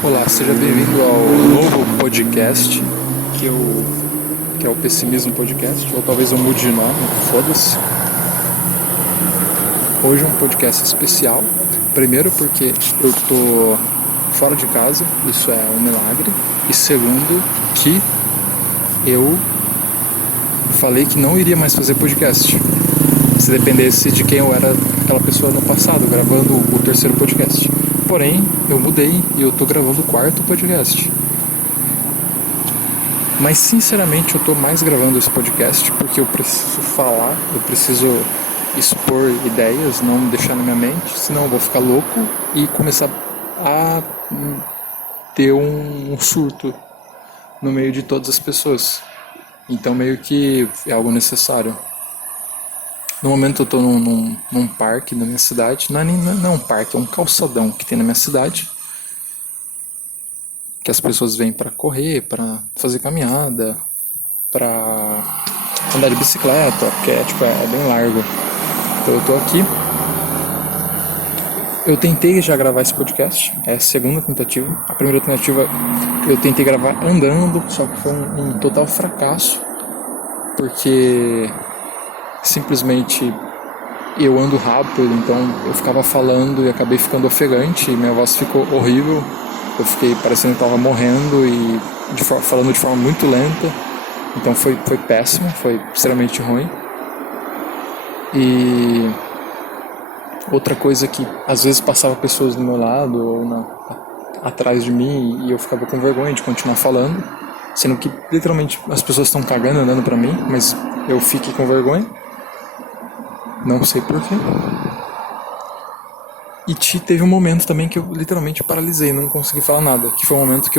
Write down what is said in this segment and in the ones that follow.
Olá, seja bem-vindo ao novo podcast, que é o Pessimismo Podcast, ou talvez eu mude de nome, foda-se. Hoje é um podcast especial, primeiro porque eu tô fora de casa, isso é um milagre, e segundo que eu falei que não iria mais fazer podcast, se dependesse de quem eu era aquela pessoa no passado, gravando o terceiro podcast. Porém, eu mudei e eu tô gravando o quarto podcast. Mas sinceramente eu tô mais gravando esse podcast porque eu preciso falar, eu preciso expor ideias, não deixar na minha mente, senão eu vou ficar louco e começar a ter um surto no meio de todas as pessoas. Então meio que é algo necessário. No momento eu tô num parque na minha cidade, não é um parque, é um calçadão que tem na minha cidade, que as pessoas vêm pra correr, pra fazer caminhada, pra andar de bicicleta, porque é bem largo. Então eu tô aqui. Eu tentei já gravar esse podcast, é a segunda tentativa. A primeira tentativa eu tentei gravar andando, só que foi um total fracasso, porque simplesmente eu ando rápido, então eu ficava falando e acabei ficando ofegante, e minha voz ficou horrível, eu fiquei parecendo que estava morrendo e falando de forma muito lenta, então foi péssimo, foi extremamente ruim. E outra coisa que às vezes passava pessoas do meu lado ou atrás de mim e eu ficava com vergonha de continuar falando, sendo que literalmente as pessoas estão cagando andando pra mim, mas eu fiquei com vergonha. Não sei porquê. E teve um momento também que eu literalmente paralisei, não consegui falar nada. Que foi um momento que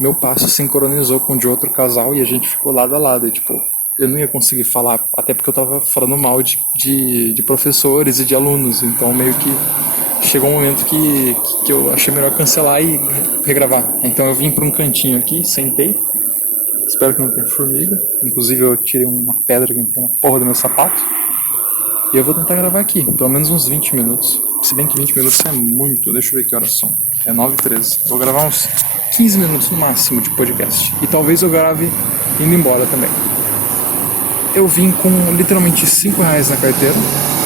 meu passo sincronizou com o de outro casal e a gente ficou lado a lado. E, tipo, eu não ia conseguir falar, até porque eu tava falando mal de professores e de alunos. Então meio que chegou um momento que eu achei melhor cancelar e regravar. Então eu vim pra um cantinho aqui, sentei. Espero que não tenha formiga. Inclusive eu tirei uma pedra que entrou na porra do meu sapato. E eu vou tentar gravar aqui, pelo menos uns 20 minutos. Se bem que 20 minutos é muito, deixa eu ver que horas são. É 9h13. Vou gravar uns 15 minutos no máximo de podcast. E talvez eu grave indo embora também. Eu vim com literalmente R$5 na carteira,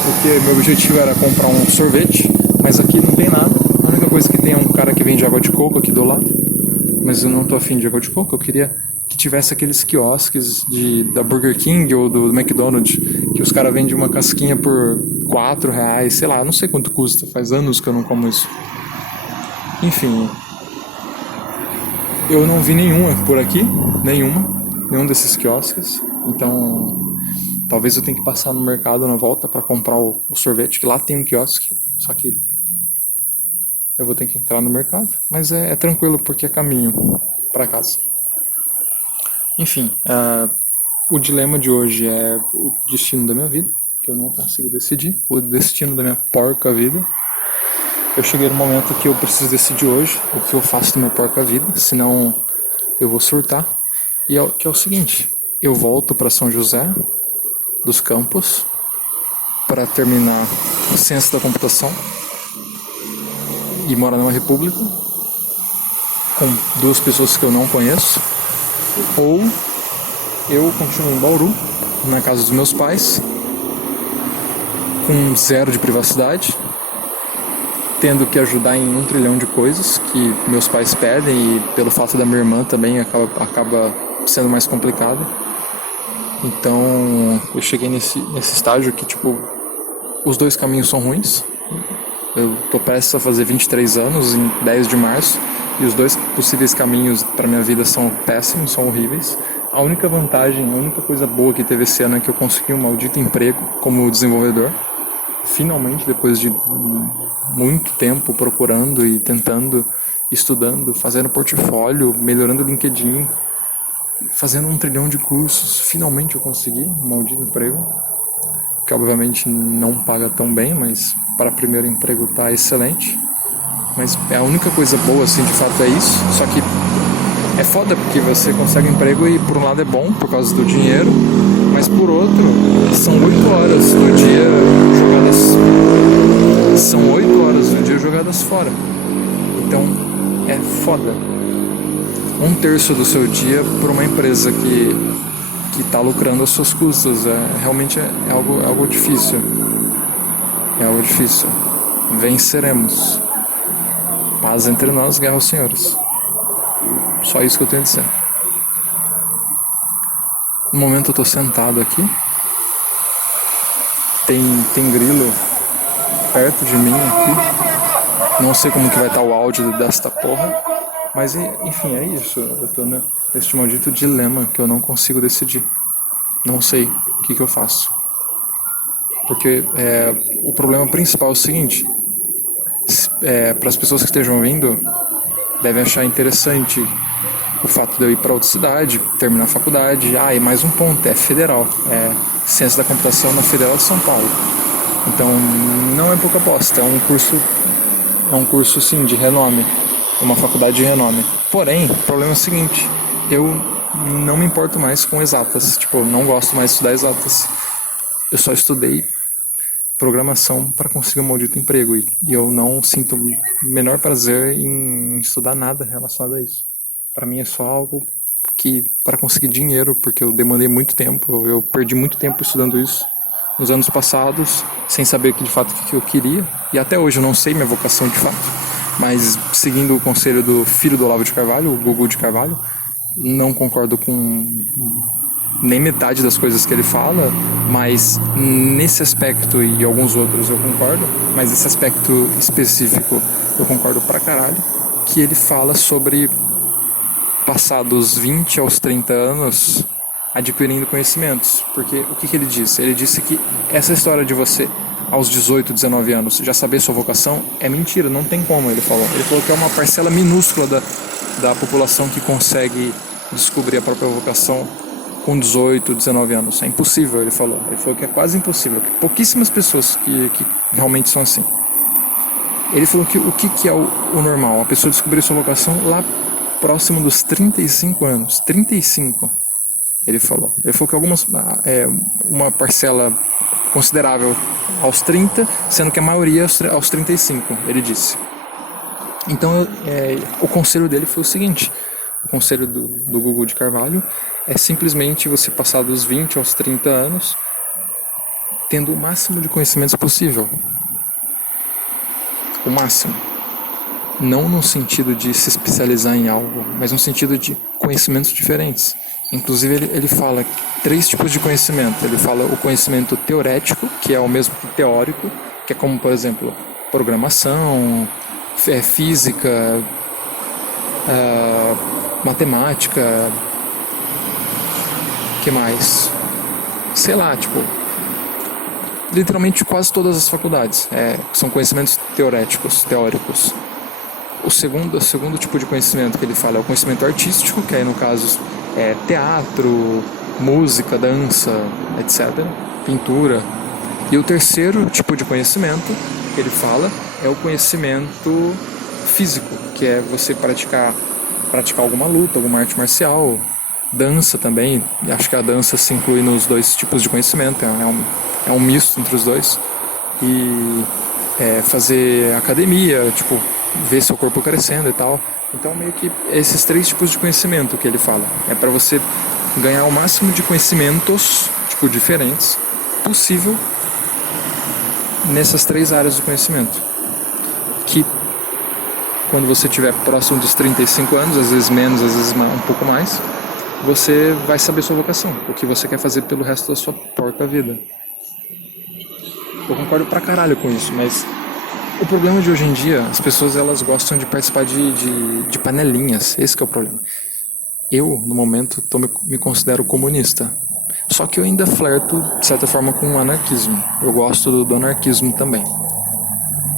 porque meu objetivo era comprar um sorvete, mas aqui não tem nada. A única coisa que tem é um cara que vende água de coco aqui do lado. Mas eu não tô afim de água de coco, eu queria que tivesse aqueles quiosques da Burger King ou do McDonald's, que os caras vendem uma casquinha por R$4, sei lá, não sei quanto custa, faz anos que eu não como isso. Enfim, eu não vi nenhuma por aqui, nenhum desses quiosques, então talvez eu tenha que passar no mercado na volta para comprar o sorvete, que lá tem um quiosque, só que eu vou ter que entrar no mercado, mas é tranquilo porque é caminho para casa. Enfim, o dilema de hoje é o destino da minha vida, que eu não consigo decidir, o destino da minha porca vida. Eu cheguei no momento que eu preciso decidir hoje o que eu faço da minha porca vida, senão eu vou surtar. E que é o seguinte, eu volto para São José dos Campos para terminar ciência da computação e morar numa república com 2 pessoas que eu não conheço, ou eu continuo em Bauru, na casa dos meus pais, com 0 de privacidade, tendo que ajudar em 1 trilhão de coisas que meus pais pedem, e pelo fato da minha irmã também acaba sendo mais complicado. Então eu cheguei nesse estágio que, tipo, os 2 caminhos são ruins. Eu tô prestes a fazer 23 anos em 10 de março e os 2 possíveis caminhos para minha vida são péssimos, são horríveis. A única vantagem, a única coisa boa que teve esse ano é que eu consegui um maldito emprego como desenvolvedor. Finalmente, depois de muito tempo procurando e tentando, estudando, fazendo portfólio, melhorando o LinkedIn, fazendo 1 trilhão de cursos, finalmente eu consegui um maldito emprego, que obviamente não paga tão bem, mas para primeiro emprego tá excelente. Mas a única coisa boa, assim, de fato é isso. Só que é foda porque você consegue um emprego e por um lado é bom por causa do dinheiro, mas por outro são 8 horas do dia jogadas fora. Então é foda. 1/3 do seu dia por uma empresa que tá lucrando às suas custas. Realmente é algo difícil. É algo difícil. Venceremos. Paz entre nós, guerra aos senhores. Só isso que eu tenho a dizer. No momento eu tô sentado aqui. Tem grilo perto de mim aqui. Não sei como que vai estar o áudio desta porra. Mas enfim, é isso. Eu tô neste maldito dilema que eu não consigo decidir. Não sei o que eu faço. Porque o problema principal é o seguinte. Para as pessoas que estejam ouvindo, devem achar interessante o fato de eu ir para outra cidade, terminar a faculdade. E mais um ponto, é federal. É Ciência da Computação na Federal de São Paulo. Então, não é pouca bosta. É um curso sim, de renome. Uma faculdade de renome. Porém, o problema é o seguinte. Eu não me importo mais com exatas. Tipo, não gosto mais de estudar exatas. Eu só estudei programação para conseguir um maldito emprego. E eu não sinto o menor prazer em estudar nada relacionado a isso. Para mim é só algo que para conseguir dinheiro, porque eu demandei muito tempo, eu perdi muito tempo estudando isso nos anos passados, sem saber de fato o que eu queria, e até hoje eu não sei minha vocação de fato, mas seguindo o conselho do filho do Olavo de Carvalho, o Gugu de Carvalho, não concordo com nem metade das coisas que ele fala, mas nesse aspecto e alguns outros eu concordo, mas esse aspecto específico eu concordo pra caralho, que ele fala sobre passar dos 20 aos 30 anos adquirindo conhecimentos. Porque o que ele disse? Ele disse que essa história de você, aos 18, 19 anos, já saber sua vocação é mentira, não tem como, ele falou. Ele falou que é uma parcela minúscula da população que consegue descobrir a própria vocação com 18, 19 anos. É impossível, ele falou. Ele falou que é quase impossível, que pouquíssimas pessoas que realmente são assim. Ele falou que o que é o normal? A pessoa descobrir sua vocação lá próximo dos 35 anos. 35, ele falou. Ele falou que uma parcela considerável aos 30, sendo que a maioria aos 35, ele disse. Então, o conselho dele foi o seguinte. O conselho do Gugu de Carvalho é simplesmente você passar dos 20 aos 30 anos tendo o máximo de conhecimentos possível. O máximo. Não no sentido de se especializar em algo, mas no sentido de conhecimentos diferentes. Inclusive ele fala 3 tipos de conhecimento. Ele fala o conhecimento teorético, que é o mesmo que teórico, que é como, por exemplo, programação, física, matemática, que mais? Sei lá, literalmente quase todas as faculdades são conhecimentos teóricos. O segundo tipo de conhecimento que ele fala é o conhecimento artístico, que aí no caso é teatro, música, dança, etc., pintura. E o terceiro tipo de conhecimento que ele fala é o conhecimento físico, que é você praticar alguma luta, alguma arte marcial, dança também. Acho que a dança se inclui nos 2 tipos de conhecimento, é um misto entre os dois. E fazer academia, ver seu corpo crescendo e tal. Então meio que esses 3 tipos de conhecimento que ele fala. É para você ganhar o máximo de conhecimentos, diferentes, possível nessas 3 áreas do conhecimento. Que quando você estiver próximo dos 35 anos, às vezes menos, às vezes um pouco mais, você vai saber sua vocação, o que você quer fazer pelo resto da sua porca vida. Eu concordo pra caralho com isso, mas o problema de hoje em dia, as pessoas elas gostam de participar de panelinhas, esse que é o problema. Eu, no momento, me considero comunista. Só que eu ainda flerto, de certa forma, com o anarquismo. Eu gosto do anarquismo também.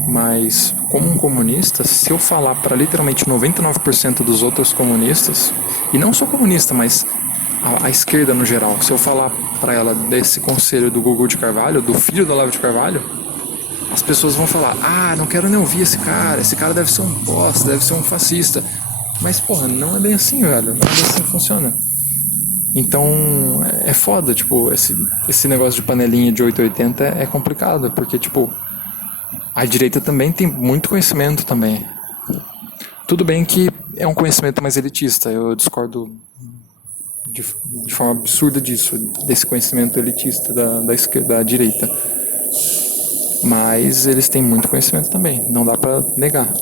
Mas, como um comunista, se eu falar para literalmente 99% dos outros comunistas, e não só comunista, mas a esquerda no geral, se eu falar para ela desse conselho do Gugu de Carvalho, do filho do Olavo de Carvalho, as pessoas vão falar, não quero nem ouvir esse cara deve ser um bosta, deve ser um fascista. Mas, porra, não é bem assim, velho, não é bem assim que funciona. Então, é foda, esse negócio de panelinha de 880 é complicado, porque, a direita também tem muito conhecimento também. Tudo bem que é um conhecimento mais elitista, eu discordo de forma absurda disso, desse conhecimento elitista da esquerda, da direita. Mas eles têm muito conhecimento também, não dá pra negar.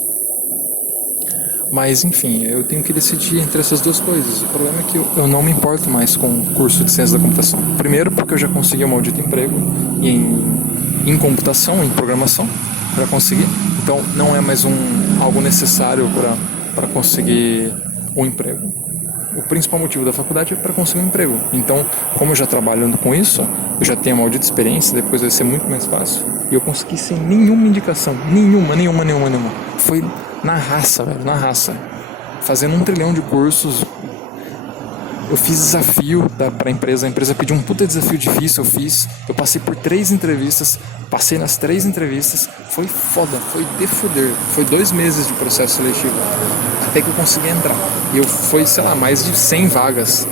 Mas, enfim, eu tenho que decidir entre essas duas coisas. O problema é que eu não me importo mais com o curso de ciência da computação. Primeiro, porque eu já consegui um maldito emprego em computação, em programação, para conseguir. Então, não é mais algo necessário para conseguir um emprego. O principal motivo da faculdade é para conseguir um emprego. Então, como eu já trabalhando com isso, eu já tenho uma maldita experiência, depois vai ser muito mais fácil. E eu consegui sem nenhuma indicação. Nenhuma. Foi na raça, velho, na raça. Fazendo 1 trilhão de cursos. Eu fiz desafio pra empresa. A empresa pediu um puta desafio difícil, eu fiz. Eu passei por 3 entrevistas. Passei nas 3 entrevistas. Foi foda, foi de fuder. Foi 2 meses de processo seletivo. Até que eu consegui entrar. E foi, sei lá, mais de 100 vagas.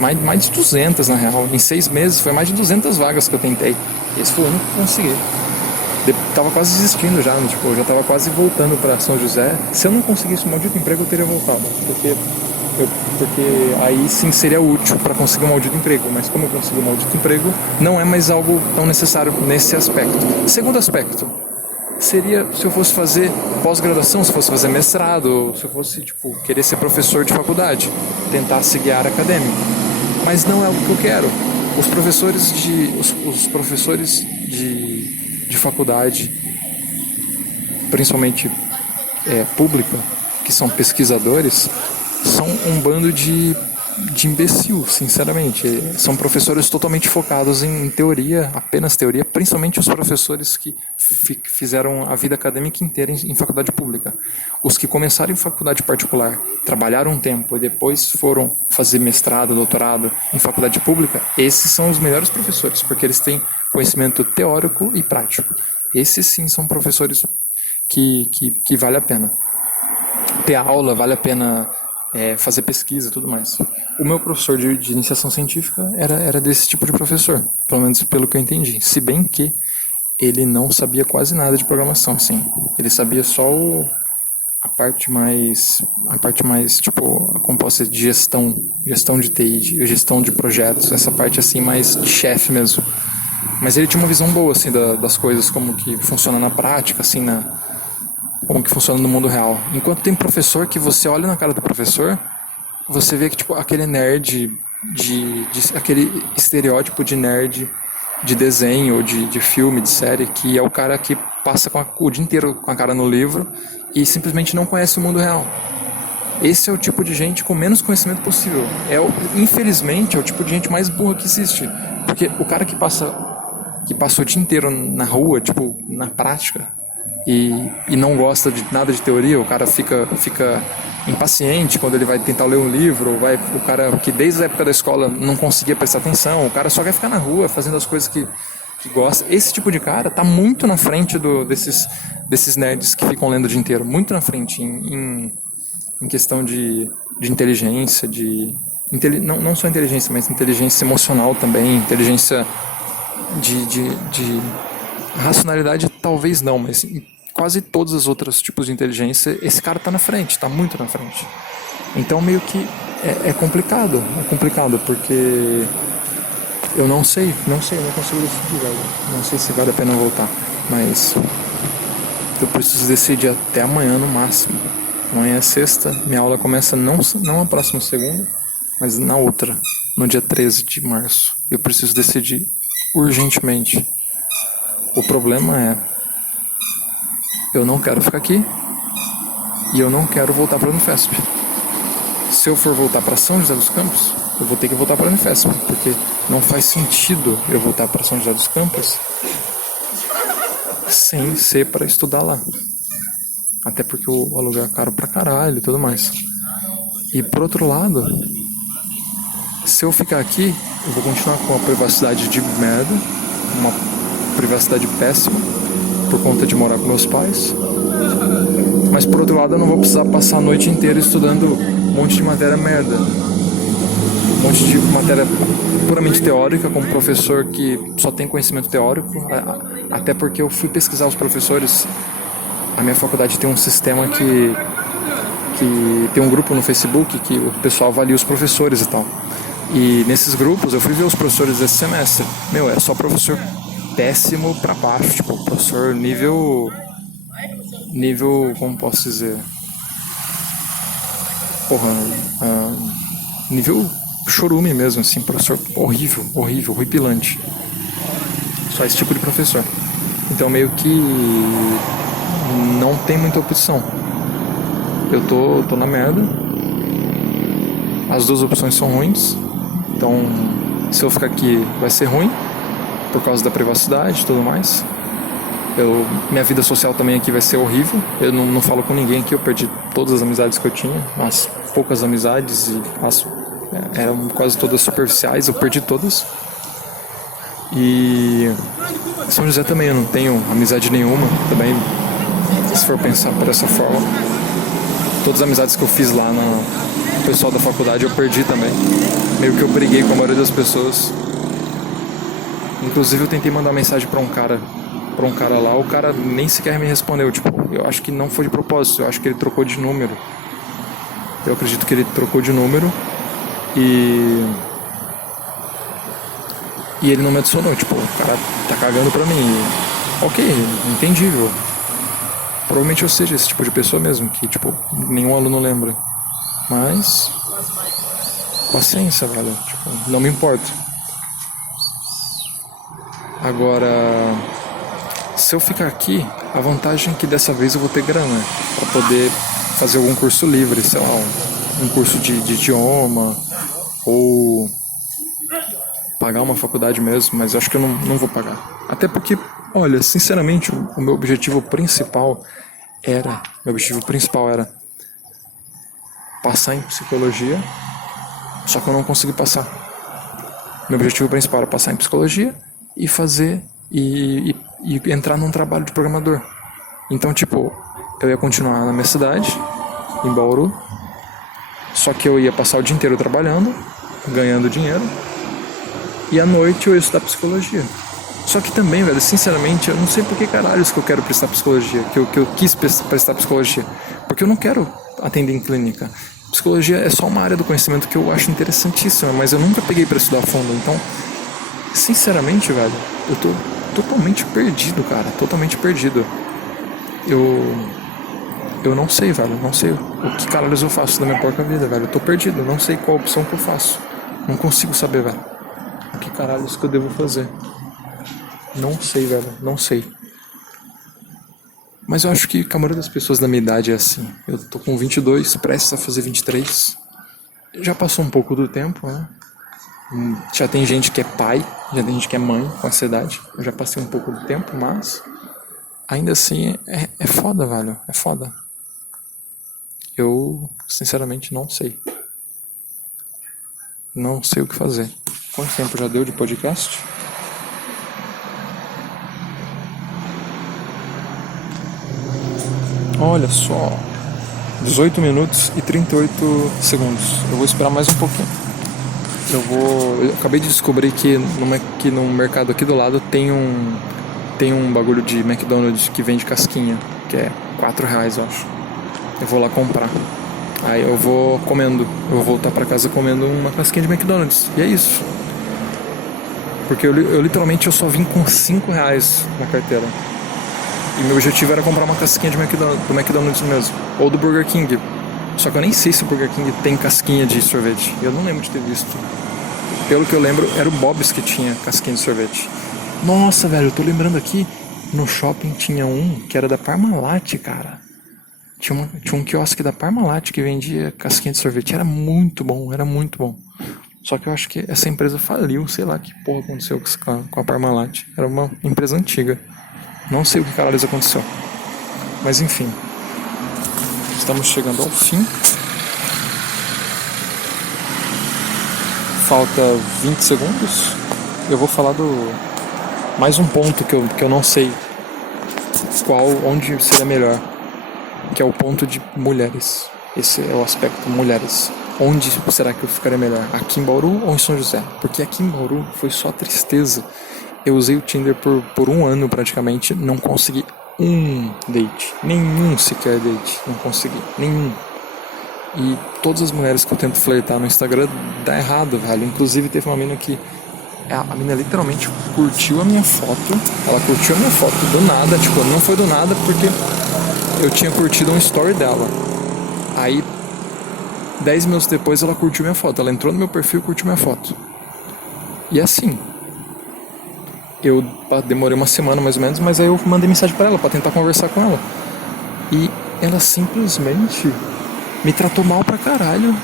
Mais de 200, na real. Em 6 meses foi mais de 200 vagas que eu tentei. Esse foi o único que eu consegui. Tava quase desistindo já, né? Tipo, eu já tava quase voltando pra São José. Se eu não conseguisse um maldito emprego, eu teria voltado. Porque aí sim seria útil para conseguir um maldito emprego. Mas como eu consegui um maldito emprego, não é mais algo tão necessário nesse aspecto. Segundo aspecto, seria se eu fosse fazer pós-graduação, se eu fosse fazer mestrado, se eu fosse, tipo, querer ser professor de faculdade, tentar seguir a área acadêmica. Mas não é o que eu quero. Os professores de faculdade, principalmente pública, que são pesquisadores, são um bando de imbecil, sinceramente. São professores totalmente focados em teoria, apenas teoria, principalmente os professores que fizeram a vida acadêmica inteira em faculdade pública. Os que começaram em faculdade particular, trabalharam um tempo e depois foram fazer mestrado, doutorado em faculdade pública, esses são os melhores professores, porque eles têm conhecimento teórico e prático. Esses sim são professores que vale a pena ter aula, vale a pena fazer pesquisa e tudo mais. O meu professor de iniciação científica era desse tipo de professor, pelo menos pelo que eu entendi. Se bem que ele não sabia quase nada de programação, assim. Ele sabia só a parte mais, tipo, como posso dizer, de gestão de TI, gestão de projetos, essa parte assim mais de chefe mesmo. Mas ele tinha uma visão boa, assim, das coisas, como que funciona na prática, assim, como que funciona no mundo real. Enquanto tem professor que você olha na cara do professor, você vê que, tipo, aquele nerd aquele estereótipo de nerd de desenho, de filme, de série, que é o cara que passa o dia inteiro com a cara no livro e simplesmente não conhece o mundo real. Esse é o tipo de gente com menos conhecimento possível. Infelizmente, é o tipo de gente mais burra que existe. Porque o cara que passa o dia inteiro na rua, tipo, na prática, e não gosta de nada de teoria, o cara fica impaciente quando ele vai tentar ler um livro, o cara que desde a época da escola não conseguia prestar atenção, o cara só quer ficar na rua fazendo as coisas que gosta. Esse tipo de cara tá muito na frente desses nerds que ficam lendo o dia inteiro, muito na frente em questão de inteligência, não só inteligência, mas inteligência emocional também, inteligência de racionalidade talvez não, mas quase todos os outros tipos de inteligência, esse cara tá na frente, tá muito na frente. Então meio que é complicado, porque eu não consigo decidir, velho. Não sei se vale a pena voltar, mas eu preciso decidir até amanhã no máximo. Amanhã é sexta, minha aula começa não na próxima segunda, mas na outra, no dia 13 de março. Eu preciso decidir urgentemente. O problema é, eu não quero ficar aqui e eu não quero voltar para a Unifesp. Se eu for voltar para São José dos Campos, eu vou ter que voltar para a Unifesp, porque não faz sentido eu voltar para São José dos Campos sem ser para estudar lá. Até porque o aluguel é caro pra caralho e tudo mais. E por outro lado, se eu ficar aqui, eu vou continuar com a privacidade de merda, uma privacidade péssima, por conta de morar com meus pais. Mas por outro lado, eu não vou precisar passar a noite inteira estudando um monte de matéria merda. Um monte de matéria puramente teórica, com um professor que só tem conhecimento teórico. Até porque eu fui pesquisar os professores. A minha faculdade tem um sistema que que tem um grupo no Facebook que o pessoal avalia os professores e tal. E nesses grupos eu fui ver os professores desse semestre. Meu, é só professor péssimo pra baixo, tipo, professor nível, como posso dizer? Porra, nível chorume mesmo, assim, professor horrível, horripilante. Só esse tipo de professor. Então meio que não tem muita opção. Eu tô na merda. As duas opções são ruins. Então, se eu ficar aqui vai ser ruim por causa da privacidade e tudo mais. Minha vida social também aqui vai ser horrível. Eu não falo com ninguém aqui. Eu perdi todas as amizades que eu tinha. As poucas amizades e eram quase todas superficiais. Eu perdi todas. E São José também eu não tenho amizade nenhuma. Também, se for pensar por essa forma, todas as amizades que eu fiz lá no pessoal da faculdade eu perdi também. Meio que eu briguei com a maioria das pessoas. Inclusive eu tentei mandar mensagem pra um cara lá, o cara nem sequer me respondeu. Tipo, eu acho que não foi de propósito, eu acho que ele trocou de número. Eu acredito que ele trocou de número e ele não me adicionou. Tipo, o cara tá cagando pra mim. Ok, entendível. Provavelmente eu seja esse tipo de pessoa mesmo, que tipo, nenhum aluno lembra. Mas paciência, velho. Tipo, não me importa. Agora, se eu ficar aqui, a vantagem é que dessa vez eu vou ter grana pra poder fazer algum curso livre, sei lá, um curso de idioma ou pagar uma faculdade mesmo, mas eu acho que eu não vou pagar. Até porque, olha, sinceramente, o meu objetivo principal era passar em psicologia, só que eu não consegui passar. Meu objetivo principal era passar em psicologia e fazer e entrar num trabalho de programador. Então, tipo, eu ia continuar na minha cidade, em Bauru, só que eu ia passar o dia inteiro trabalhando, ganhando dinheiro, e à noite eu ia estudar psicologia. Só que também, velho, sinceramente, eu não sei por que caralhos que eu quero prestar psicologia, que eu quis prestar psicologia. Porque eu não quero atender em clínica. Psicologia é só uma área do conhecimento que eu acho interessantíssima, mas eu nunca peguei pra estudar a fundo. Então, sinceramente, velho, eu tô totalmente perdido, cara. Totalmente perdido. Eu não sei, velho. Não sei o que caralhos eu faço da minha porca vida, velho. Eu tô perdido. Não sei qual opção que eu faço. Não consigo saber, velho. O que caralhos que eu devo fazer. Não sei, velho. Não sei. Mas eu acho que a maioria das pessoas da minha idade é assim. Eu tô com 22, prestes a fazer 23. Já passou um pouco do tempo, né? Já tem gente que é pai, já tem gente que é mãe com essa idade. Eu já passei um pouco do tempo, mas ainda assim é foda, velho. É foda. Eu, sinceramente, não sei. Não sei o que fazer. Quanto tempo já deu de podcast? Olha só, 18 minutos e 38 segundos. Eu vou esperar mais um pouquinho. Eu acabei de descobrir que no mercado aqui do lado tem um bagulho de McDonald's que vende casquinha, que é R$4, eu acho. Eu vou lá comprar. Aí eu vou comendo. Eu vou voltar pra casa comendo uma casquinha de McDonald's. E é isso. Porque eu literalmente só vim com R$5 na carteira. E meu objetivo era comprar uma casquinha do McDonald's mesmo. Ou do Burger King. Só que eu nem sei se o Burger King tem casquinha de sorvete. Eu não lembro de ter visto. Pelo que eu lembro, era o Bob's que tinha casquinha de sorvete. Nossa, velho, eu tô lembrando aqui. No shopping tinha um que era da Parmalat, cara. Tinha um quiosque da Parmalat que vendia casquinha de sorvete. Era muito bom, era muito bom. Só que eu acho que essa empresa faliu. Sei lá que porra aconteceu com a Parmalat. Era uma empresa antiga. Não sei o que caralho aconteceu. Mas enfim. Estamos chegando ao fim. Falta 20 segundos. Eu vou falar mais um ponto que eu não sei onde seria melhor. Que é o ponto de mulheres. Esse é o aspecto mulheres. Onde será que eu ficaria melhor? Aqui em Bauru ou em São José? Porque aqui em Bauru foi só tristeza. Eu usei o Tinder por um ano praticamente, não consegui um date. Nenhum sequer date, não consegui. Nenhum. E todas as mulheres que eu tento flertar no Instagram dá errado, velho. Inclusive teve uma mina que a mina literalmente curtiu a minha foto. Ela curtiu a minha foto do nada, tipo, não foi do nada porque eu tinha curtido um story dela. Aí 10 minutos depois ela curtiu minha foto. Ela entrou no meu perfil e curtiu minha foto. E assim, eu demorei uma semana mais ou menos, mas aí eu mandei mensagem pra ela pra tentar conversar com ela. E ela simplesmente me tratou mal pra caralho.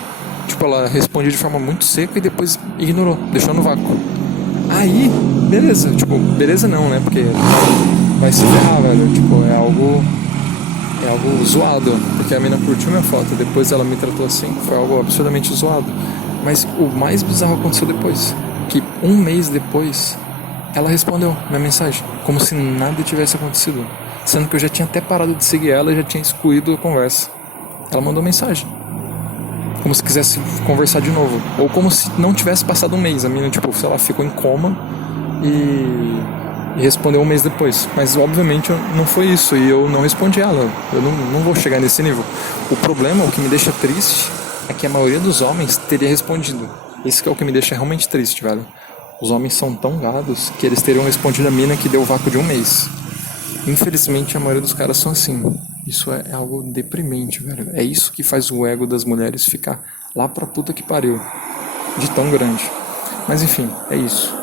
Tipo, ela respondia de forma muito seca e depois ignorou, deixou no vácuo. Aí, beleza. Tipo, beleza não, né? Porque vai se ferrar, velho. Tipo, é algo zoado. Porque a mina curtiu minha foto, depois ela me tratou assim. Foi algo absurdamente zoado. Mas o mais bizarro aconteceu depois. Que um mês depois, ela respondeu minha mensagem. Como se nada tivesse acontecido. Sendo que eu já tinha até parado de seguir ela e já tinha excluído a conversa. Ela mandou mensagem. Como se quisesse conversar de novo. Ou como se não tivesse passado um mês. A mina, tipo, sei lá, ficou em coma e respondeu um mês depois. Mas, obviamente, não foi isso. E eu não respondi ela. Eu não vou chegar nesse nível. O problema, o que me deixa triste, é que a maioria dos homens teria respondido. Isso que é o que me deixa realmente triste, velho. Os homens são tão gados que eles teriam respondido a mina que deu o vácuo de um mês. Infelizmente, a maioria dos caras são assim. Isso é algo deprimente, velho. É isso que faz o ego das mulheres ficar lá pra puta que pariu. De tão grande. Mas enfim, é isso.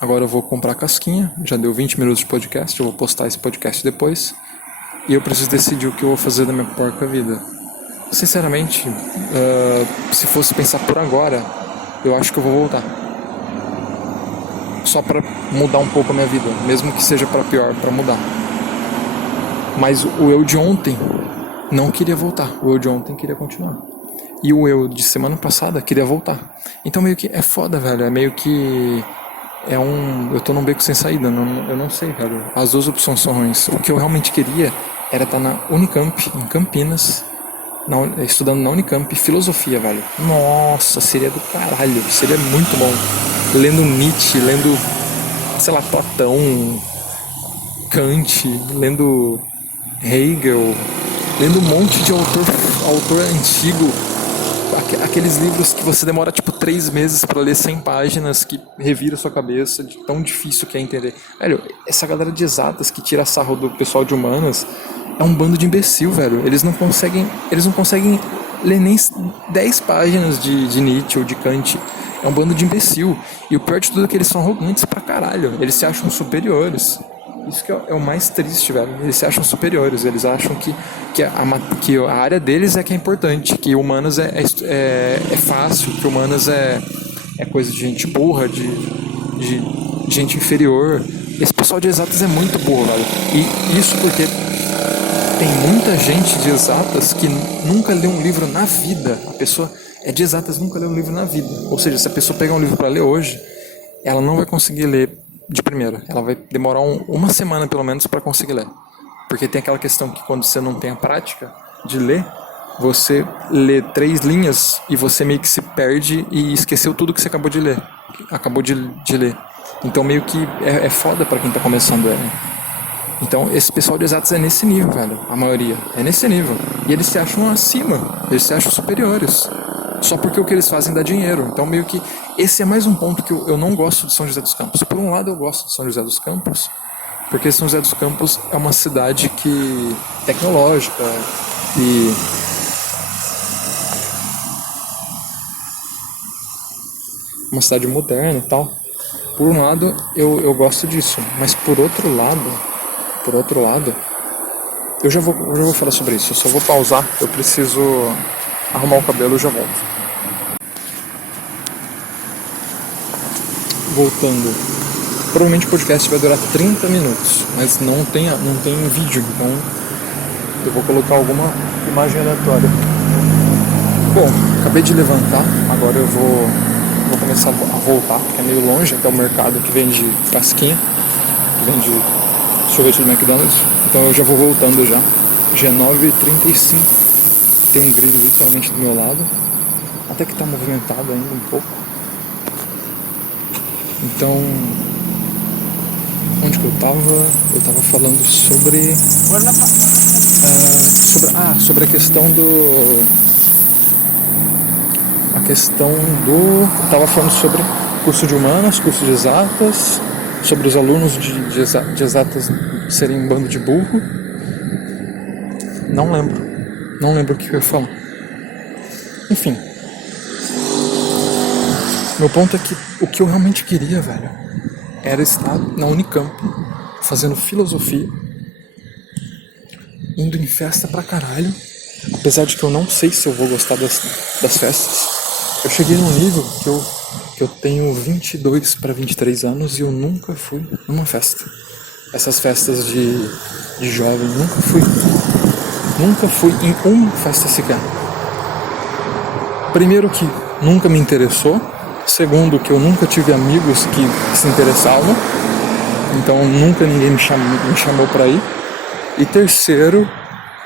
Agora eu vou comprar a casquinha. Já deu 20 minutos de podcast. Eu vou postar esse podcast depois. E eu preciso decidir o que eu vou fazer da minha porca vida. Sinceramente, se fosse pensar por agora, eu acho que eu vou voltar. Só pra mudar um pouco a minha vida, mesmo que seja pra pior, pra mudar. Mas o eu de ontem não queria voltar, o eu de ontem queria continuar. E o eu de semana passada queria voltar. Então meio que é foda, velho, é meio que eu tô num beco sem saída, eu não sei, velho. As duas opções são ruins. O que eu realmente queria era estar na Unicamp, em Campinas, estudando na Unicamp, filosofia, velho. Nossa, seria do caralho, seria muito bom. Lendo Nietzsche, lendo, sei lá, Platão, Kant, lendo Hegel, lendo um monte de autor antigo, aqueles livros que você demora tipo 3 meses pra ler 100 páginas, que revira sua cabeça, de tão difícil que é entender. Velho, essa galera de exatas que tira sarro do pessoal de humanas é um bando de imbecil, velho. Eles não conseguem ler nem 10 páginas de Nietzsche ou de Kant. É um bando de imbecil. E o pior de tudo é que eles são arrogantes pra caralho. Eles se acham superiores. Isso que é o mais triste, velho. Eles se acham superiores. Eles acham que a área deles é que é importante. Que humanas é fácil. Que humanas é coisa de gente burra, de gente inferior. Esse pessoal de exatas é muito burro, velho. E isso porque tem muita gente de exatas que nunca leu um livro na vida. A pessoa é de exatas, nunca leu um livro na vida. Ou seja, se a pessoa pegar um livro pra ler hoje, ela não vai conseguir ler de primeira. Ela vai demorar uma semana pelo menos para conseguir ler. Porque tem aquela questão que quando você não tem a prática de ler, você lê 3 linhas e você meio que se perde e esqueceu tudo que você acabou de ler. Ler. Então meio que é foda para quem tá começando. Então esse pessoal de exatas é nesse nível, velho. A maioria é nesse nível. E eles se acham acima. Eles se acham superiores. Só porque o que eles fazem dá dinheiro. Então meio que esse é mais um ponto que eu não gosto de São José dos Campos. Por um lado eu gosto de São José dos Campos, porque São José dos Campos é uma cidade que tecnológica e uma cidade moderna e tal. Por um lado eu gosto disso, mas por outro lado eu já vou falar sobre isso. Eu só vou pausar, eu preciso arrumar o cabelo e já volto. Voltando. Provavelmente o podcast vai durar 30 minutos, mas não tem vídeo, então eu vou colocar alguma imagem aleatória. Bom, acabei de levantar, agora eu vou começar a voltar, porque é meio longe até o mercado que vende casquinha, que vende sorvete do McDonald's, então eu já vou voltando já. Já é 9h35, tem um grilo literalmente do meu lado, até que tá movimentado ainda um pouco. Então, onde que eu tava? Eu tava falando sobre Sobre a questão do... Eu tava falando sobre curso de humanas, curso de exatas, sobre os alunos de exatas serem um bando de burro. Não lembro o que eu ia falar. Enfim. Meu ponto é que o que eu realmente queria, velho, era estar na Unicamp, fazendo filosofia, indo em festa pra caralho, apesar de que eu não sei se eu vou gostar das festas. Eu cheguei num nível que eu tenho 22 para 23 anos e eu nunca fui numa festa. Essas festas de jovem, nunca fui em uma festa sequer. Primeiro que nunca me interessou. Segundo, que eu nunca tive amigos que se interessavam, então nunca ninguém me chamou pra ir. E terceiro,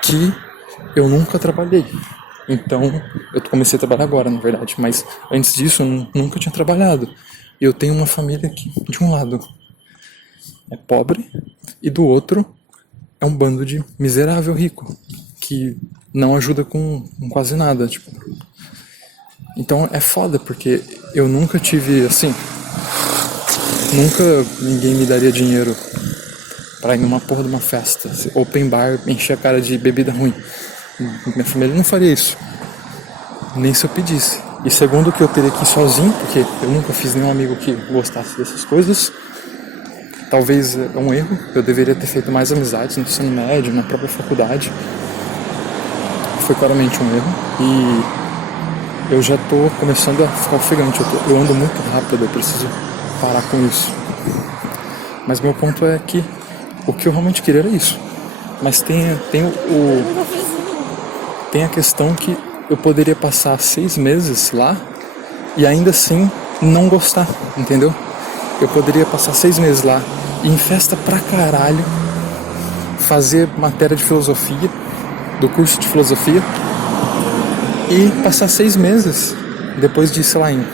que eu nunca trabalhei. Então, eu comecei a trabalhar agora, na verdade, mas antes disso eu nunca tinha trabalhado. E eu tenho uma família que, de um lado, é pobre, e do outro é um bando de miserável rico, que não ajuda com quase nada, tipo... Então é foda, porque eu nunca tive, assim... Nunca ninguém me daria dinheiro pra ir numa porra de uma festa. Open bar, encher a cara de bebida ruim. Minha família não faria isso. Nem se eu pedisse. E segundo, que eu teria que ir sozinho, porque eu nunca fiz nenhum amigo que gostasse dessas coisas. Talvez é um erro. Eu deveria ter feito mais amizades no ensino médio, na própria faculdade. Foi claramente um erro. E... eu já tô começando a ficar ofegante, eu ando muito rápido, eu preciso parar com isso. Mas meu ponto é que o que eu realmente queria era isso. Mas tem a questão que eu poderia passar 6 meses lá e ainda assim não gostar, entendeu? Eu poderia passar 6 meses lá e em festa pra caralho, fazer matéria de filosofia, do curso de filosofia, e passar 6 meses, depois de, sei lá, em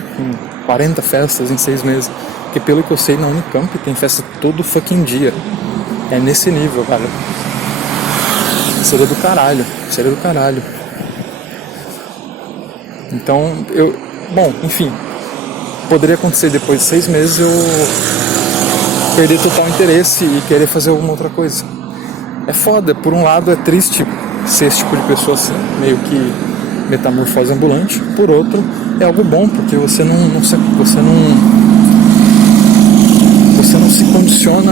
40 festas em 6 meses. Porque pelo que eu sei, na Unicamp tem festa todo fucking dia. É nesse nível, cara. Seria do caralho. Então, bom, enfim. Poderia acontecer depois de 6 meses eu perder total interesse e querer fazer alguma outra coisa. É foda, por um lado é triste ser esse tipo de pessoa assim, meio que metamorfose ambulante. Por outro, é algo bom, porque você não se condiciona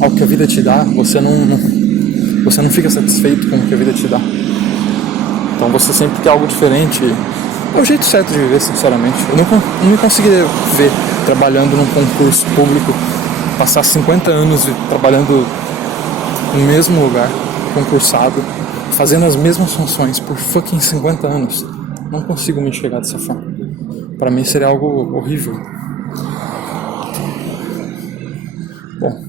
ao que a vida te dá, você não fica satisfeito com o que a vida te dá. Então você sempre quer algo diferente. É o jeito certo de viver, sinceramente. Eu não conseguiria ver trabalhando num concurso público, passar 50 anos trabalhando no mesmo lugar, concursado, fazendo as mesmas funções por fucking 50 anos. Não consigo me enxergar dessa forma. Pra mim seria algo horrível. Bom,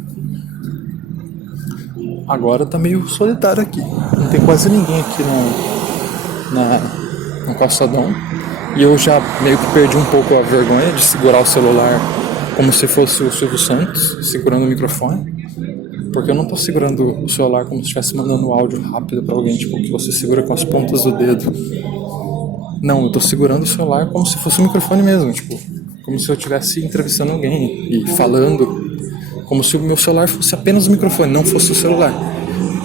agora tá meio solitário aqui. Não tem quase ninguém aqui no calçadão. E eu já meio que perdi um pouco a vergonha de segurar o celular como se fosse o Silvio Santos, segurando o microfone. Porque eu não tô segurando o celular como se estivesse mandando um áudio rápido pra alguém, tipo, que você segura com as pontas do dedo. Não, eu tô segurando o celular como se fosse um microfone mesmo, tipo, como se eu estivesse entrevistando alguém e falando, como se o meu celular fosse apenas o microfone, não fosse o celular.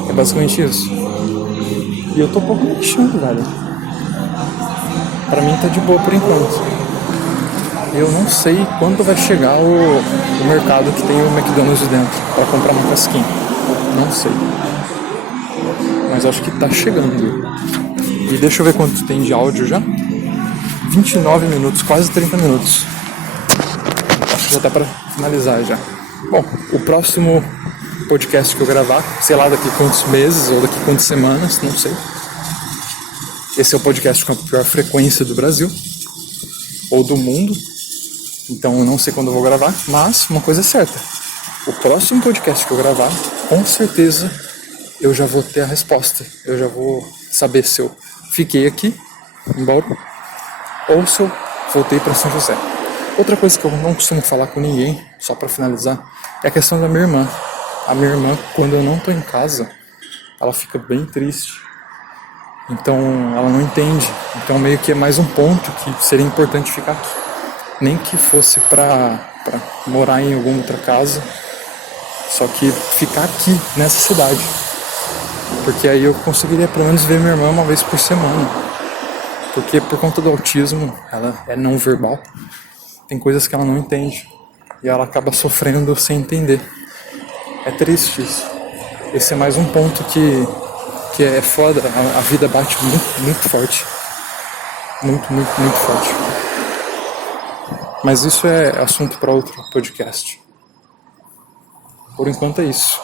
É basicamente isso. E eu tô um pouco mexendo, velho. Pra mim tá de boa por enquanto. Eu não sei quando vai chegar o mercado que tem o McDonald's dentro pra comprar uma casquinha. Não sei. Mas acho que tá chegando. E deixa eu ver quanto tem de áudio já. 29 minutos, quase 30 minutos. Acho que já tá pra finalizar já. Bom, o próximo podcast que eu gravar, sei lá daqui quantos meses ou daqui quantas semanas, não sei. Esse é o podcast com a pior frequência do Brasil. Ou do mundo. Então eu não sei quando eu vou gravar, mas uma coisa é certa. O próximo podcast que eu gravar, com certeza eu já vou ter a resposta. Eu já vou saber se eu fiquei aqui, em Bauru, ou se eu voltei para São José. Outra coisa que eu não costumo falar com ninguém, só para finalizar, é a questão da minha irmã. A minha irmã, quando eu não tô em casa, ela fica bem triste. Então ela não entende. Então meio que é mais um ponto que seria importante ficar aqui. Nem que fosse pra morar em alguma outra casa, só que ficar aqui nessa cidade. Porque aí eu conseguiria pelo menos ver minha irmã uma vez por semana. Porque por conta do autismo, ela é não verbal. Tem coisas que ela não entende. E ela acaba sofrendo sem entender. É triste isso. Esse é mais um ponto que é foda. A vida bate muito, muito forte. Muito, muito, muito forte. Mas isso é assunto para outro podcast. Por enquanto é isso.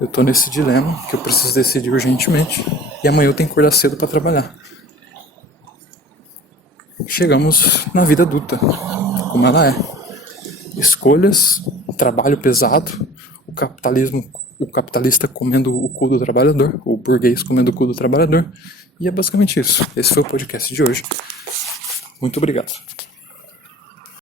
Eu tô nesse dilema que eu preciso decidir urgentemente. E amanhã eu tenho que acordar cedo para trabalhar. Chegamos na vida adulta, como ela é. Escolhas, trabalho pesado, o capitalista comendo o cu do trabalhador, o burguês comendo o cu do trabalhador. E é basicamente isso. Esse foi o podcast de hoje. Muito obrigado.